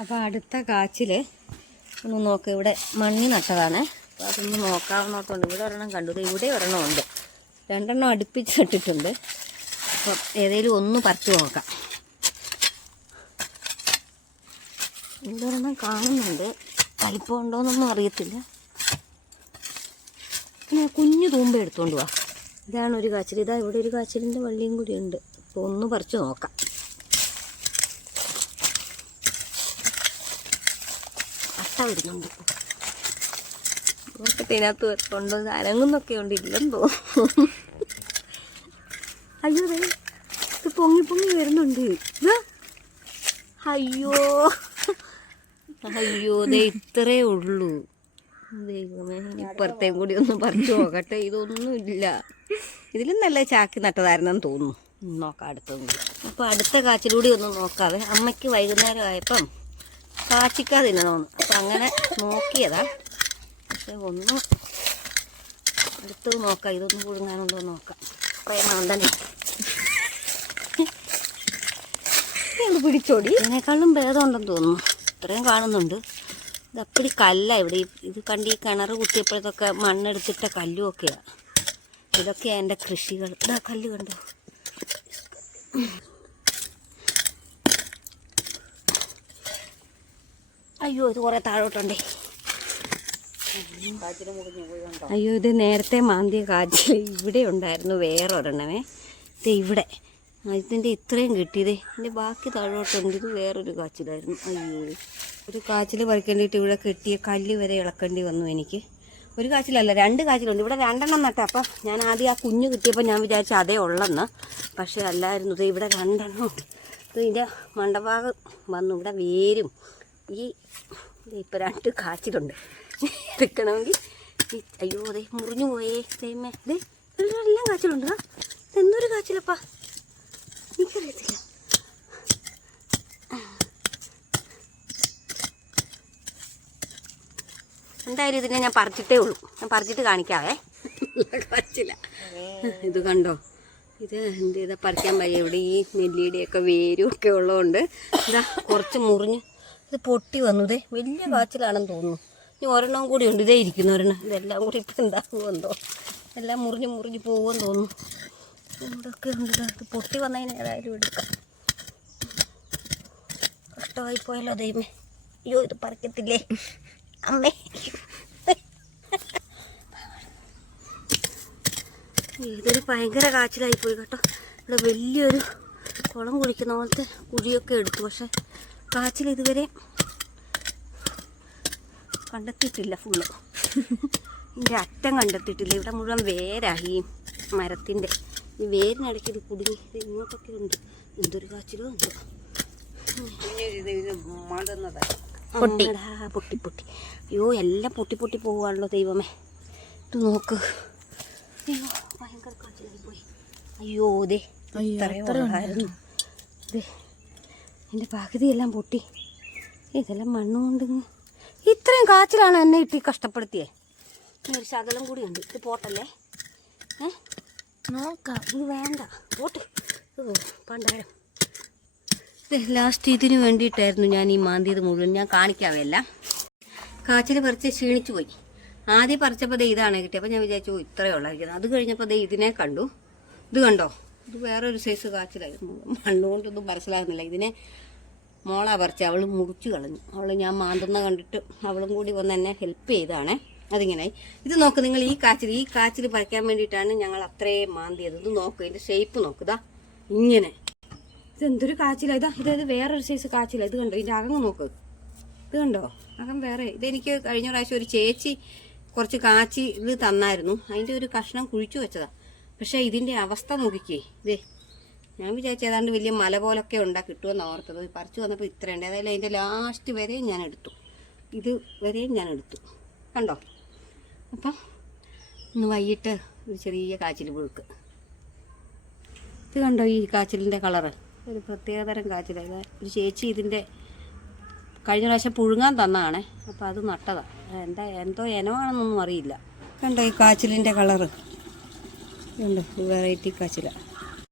അപ്പോൾ അടുത്ത കാച്ചിൽ ഒന്ന് നോക്ക്. ഇവിടെ മണ്ണി നട്ടതാണ്. അപ്പോൾ അതൊന്ന് നോക്കാവുന്നോട്ടുണ്ട്. ഇവിടെ ഒരെണ്ണം കണ്ടു, ഇവിടെ ഒരെണ്ണം ഉണ്ട്. 2 എണ്ണം അടുപ്പിച്ച് ഇട്ടിട്ടുണ്ട്. അപ്പം ഏതെങ്കിലും ഒന്ന് പറിച്ചു നോക്കാം. ഇവിടെ ഒരെണ്ണം കാണുന്നുണ്ട്, വലിപ്പം ഉണ്ടോയെന്നൊന്നും അറിയത്തില്ല. പിന്നെ കുഞ്ഞു തൂമ്പ എടുത്തുകൊണ്ട് പോവാം. ഇതാണ് ഒരു കാച്ചിൽ. ഇതാ ഇവിടെ ഒരു കാച്ചിലിൻ്റെ വള്ളിയും കൂടി ഉണ്ട്. അപ്പോൾ ഒന്ന് പറിച്ചു നോക്കാം. അട്ട വരുന്നുണ്ട്. ഇതിനകത്ത് കൊണ്ടു അനങ്ങുന്നൊക്കെ ഉണ്ട്, ഇല്ലെന്ന് തോന്നുന്നു. അയ്യോ ഇത് പൊങ്ങി പൊങ്ങി വരുന്നുണ്ട്. അയ്യോ അയ്യോ ദേ ഇത്രേ ഉള്ളൂ. ദൈവമേ, ഇപ്പുറത്തേയും കൂടി ഒന്ന് പറിച്ചു നോക്കട്ടെ. ഇതൊന്നുമില്ല. ഇതിലും നല്ല ചാക്കി നട്ടതായിരുന്നെന്ന് തോന്നുന്നു. നോക്കാം അടുത്തതും കൂടി. അപ്പോൾ അടുത്ത കാച്ചിലൂടി ഒന്ന് നോക്കാതെ അമ്മയ്ക്ക് വൈകുന്നേരം ആയപ്പം കാച്ചിക്കാ തിന്നണമെന്ന്. അപ്പം അങ്ങനെ നോക്കിയതാ. പക്ഷെ ഒന്നും അടുത്തത് നോക്കാം. ഇതൊന്നും പുഴുങ്ങാനുണ്ടോ നോക്കാം. പ്രേമാന്തനെ ഇത് പിടിച്ചോടി. ഇതിനേക്കാളും ഭേദമുണ്ടെന്ന് തോന്നുന്നു. ഇത്രയും കാണുന്നുണ്ട്. ഇതപ്പടി കല്ല ഇവിടെ. ഇത് കണ്ട് ഈ കിണർ കുത്തിയപ്പോഴത്തൊക്കെ മണ്ണെടുത്തിട്ട കല്ലുമൊക്കെയാണ്. ഇതൊക്കെയാണ് എൻ്റെ കൃഷികൾ. ഇതാ കല്ല് കണ്ടോ. അയ്യോ ഇത് കുറേ താഴോട്ടുണ്ടേ. അയ്യോ ഇത് നേരത്തെ മാന്തിയ കാച്ചിൽ ഇവിടെ ഉണ്ടായിരുന്നു. വേറൊരെണ്ണമേ ഇത് ഇവിടെ. ഇതിൻ്റെ ഇത്രയും കിട്ടിയതേ. ഇതിൻ്റെ ബാക്കി താഴോട്ടുണ്ട്. ഇത് വേറൊരു കാച്ചിലായിരുന്നു. അയ്യോ ഒരു കാച്ചിൽ പറിക്കേണ്ടിയിട്ട് ഇവിടെ കെട്ടിയ കല്ല് വരെ ഇളക്കേണ്ടി വന്നു എനിക്ക്. ഒരു കാച്ചിലല്ല, 2 കാച്ചിലുണ്ട്. ഇവിടെ 2 എണ്ണം നട്ട. അപ്പം ഞാൻ ആദ്യം ആ കുഞ്ഞ് കിട്ടിയപ്പോൾ ഞാൻ വിചാരിച്ചു അതേ ഉള്ളെന്ന്. പക്ഷേ അല്ലായിരുന്നു. ഇത് ഇവിടെ 2 എണ്ണം ഉണ്ട്. ഇതിൻ്റെ മണ്ടഭാഗം വന്നു. ഇവിടെ വേരും ഈ ഇപ്പം 2 കാച്ചിലുണ്ട്. എടുക്കണമെങ്കിൽ അയ്യോ അതെ മുറിഞ്ഞു പോയേ. ദൈവമേ അതെ എല്ലാം കാച്ചിലുണ്ട്. എന്തൊരു കാച്ചിലപ്പാ, എനിക്കറിയത്തില്ല. എന്തായാലും ഇതിനെ ഞാൻ പറിച്ചിട്ടേ ഉള്ളൂ. ഞാൻ പറിച്ചിട്ട് കാണിക്കാവേ. കാച്ചില്ല ഇത് കണ്ടോ. ഇത് എന്ത് ചെയ്താൽ പറിക്കാൻ വയ്യ. ഇവിടെ ഈ നെല്ലിയുടെയൊക്കെ വേരും ഒക്കെ ഉള്ളതുകൊണ്ട് ഇതാ കുറച്ച് മുറിഞ്ഞ് ഇത് പൊട്ടി വന്നതേ. വലിയ കാച്ചിലാണെന്ന് തോന്നുന്നു. ഇനി ഒരെണ്ണം കൂടി ഉണ്ട്. ഇതേ ഇരിക്കുന്നു ഒരെണ്ണം. ഇതെല്ലാം കൂടി ഇപ്പം എന്താകുമെന്തോ. എല്ലാം മുറിഞ്ഞ് മുറിഞ്ഞ് പോകുമെന്ന് തോന്നുന്നു. ഇവിടെയൊക്കെ ഉണ്ട്. ഇത് പൊട്ടി വന്നതിന് ഏതായാലും എടുക്കാം. കഷ്ടമായിപ്പോയല്ലോ ദൈവമേ. അയ്യോ ഇത് പറിക്കത്തില്ലേ അമ്മേ. ഇതൊരു ഭയങ്കര കാച്ചിലായിപ്പോയി കേട്ടോ. ഇവിടെ വലിയൊരു കുളം കുഴിക്കുന്ന പോലത്തെ കുഴിയൊക്കെ എടുത്തു. പക്ഷെ കാച്ചിൽ ഇതുവരെ കണ്ടെത്തിയിട്ടില്ല. ഫുള്ള് ഇതിൻ്റെ അറ്റം കണ്ടെത്തിയിട്ടില്ല. ഇവിടെ മുഴുവൻ വേരായി ഈ മരത്തിൻ്റെ. ഈ വേരിനിടയ്ക്ക് ഇത് കുടുങ്ങി. ഇങ്ങോട്ടൊക്കെ ഉണ്ട്. എന്തൊരു കാച്ചിലോ ഉണ്ട്. പൊട്ടി പൊട്ടി പൊട്ടി. അയ്യോ എല്ലാം പൊട്ടി പൊട്ടി പോവുകയാണല്ലോ ദൈവമേ. ഇത് നോക്ക്. അയ്യോ ഭയങ്കര കാച്ചിലായി പോയി. അയ്യോ ദേ ഇത്രയായിരുന്നു. ദേ എൻ്റെ പകുതിയെല്ലാം പൊട്ടി. ഇതെല്ലാം മണ്ണുകൊണ്ട് ഇത്രയും കാച്ചിലാണ് എന്നെ ഇട്ടി കഷ്ടപ്പെടുത്തിയേ. ഒരു ശകലം കൂടി ഉണ്ട്. ഇത് പോട്ടല്ലേ. നോക്കാം. ഇത് വേണ്ട പോട്ട്. പണ്ടാരം ലാസ്റ്റ് ഇതിന് വേണ്ടിയിട്ടായിരുന്നു ഞാൻ ഈ മാന്തിയത് മുഴുവൻ. ഞാൻ കാണിക്കാവല്ല. കാച്ചിൽ പറിച്ച് ക്ഷീണിച്ചു പോയി. ആദ്യം പറിച്ചപ്പോൾ ദേ ഇതാണ് കിട്ടിയത്. അപ്പോൾ ഞാൻ വിചാരിച്ചു ഇത്രയേ ഉള്ളായിരിക്കുന്നത്. അത് കഴിഞ്ഞപ്പോൾ ദേ ഇതിനെ കണ്ടു. ഇത് കണ്ടോ. ഇത് വേറൊരു സൈസ് കാച്ചിലായിരുന്നു. മണ്ണുകൊണ്ടൊന്നും മനസ്സിലാകുന്നില്ല. ഇതിനെ മോളാ പറിച്ച്. അവൾ മുറിച്ച് കളഞ്ഞു. അവൾ ഞാൻ മാന്തുന്ന കണ്ടിട്ട് അവളും കൂടി വന്ന് എന്നെ ഹെൽപ്പ് ചെയ്താണ്. അതിങ്ങനെ ഇത് നോക്ക് നിങ്ങൾ. ഈ കാച്ചിൽ പറിക്കാൻ വേണ്ടിയിട്ടാണ് ഞങ്ങൾ അത്രയും മാന്തിയത്. ഇത് നോക്ക്. ഇതിൻ്റെ ഷേപ്പ് നോക്കുതാ ഇങ്ങനെ. ഇതെന്തൊരു കാച്ചിലാണ്. ഇതായത് വേറൊരു സൈസ് കാച്ചിലാണ്. ഇത് കണ്ടോ. ഇതിൻ്റെ അകം നോക്ക്. ഇത് കണ്ടോ അകം വേറെ. ഇതെനിക്ക് കഴിഞ്ഞ പ്രാവശ്യം ഒരു ചേച്ചി കുറച്ച് കാച്ചി ഇത് തന്നായിരുന്നു. അതിൻ്റെ ഒരു കഷ്ണം കുഴിച്ചു വെച്ചതാ. പക്ഷേ ഇതിൻ്റെ അവസ്ഥ നോക്കിക്കേ. ഇതേ ഞാൻ വിചാരിച്ചു ഏതാണ്ട് വലിയ മല പോലൊക്കെ കിട്ടുമെന്ന് ഓർത്തത്. പറിച്ചു വന്നപ്പോൾ ഇത്രയുണ്ട്. അതായത് അതിൻ്റെ ലാസ്റ്റ് വരെയും ഞാൻ എടുത്തു. ഇത് വരെയും ഞാൻ എടുത്തു. കണ്ടോ. അപ്പം ഇന്ന് വൈകിട്ട് ഒരു ചെറിയ കാച്ചിൽ പുഴുക്ക്. ഇത് കണ്ടോ ഈ കാച്ചിലിൻ്റെ കളറ്. ഒരു പ്രത്യേകതരം കാച്ചിലാണ്. ഒരു ചേച്ചി ഇതിൻ്റെ കഴിഞ്ഞ പ്രാവശ്യം പുഴുങ്ങാൻ തന്നതാണേ. അപ്പോൾ അത് നട്ടതാണ്. എന്തോ ഇനമാണെന്നൊന്നും അറിയില്ല. കണ്ടോ ഈ കാച്ചിലിൻ്റെ കളറ്. കണ്ടോ വെറൈറ്റി കാച്ചിലാണ്.